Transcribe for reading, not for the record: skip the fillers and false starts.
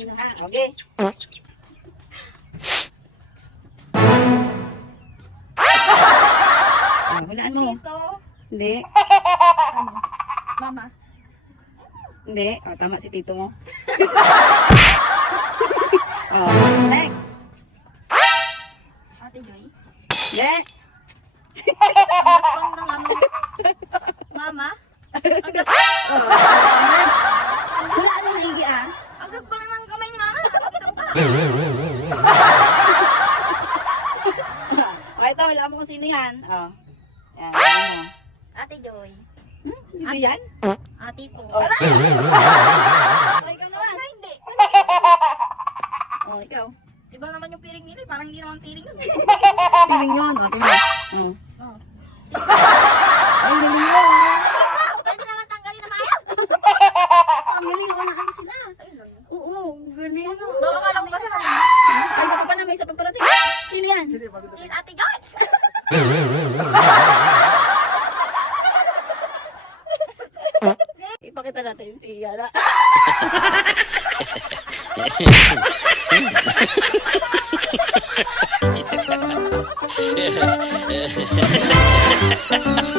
sino ha. Okay. Hulaan mo. Tito. Hindi. Ano? Mama. Hindi. O, tama si tito mo. Oh, next. Ate Joy. Yes. Ang gaspang ng ano. Mama. Ang gaspang. Oh, ano naigi ah? Ang gaspang ng kamay ni Mama. Okay, ito. Wala mo kung sinihan. Oh. Yan. Ano? Ate Joy. Ano yan? Ate Tito. Oh. Aray! Okay ka Ikaw naman. na hindi. Oh, ikaw. Iba naman yung piring nila. Parang hindi naman piring yun. Piling yun. O, tingnan. Oh. Oh. Ay, galing yun. Pwede naman tanggalin na Maya. Ang galing. Wala kami sila. Ayun lang yun. Oo, galing. Ano? Baka ka lang kasi kanina. May isa pa pala. May isa pa pala. Sino yan? Ate Joy. Ipakita natin si Yana. Yeah.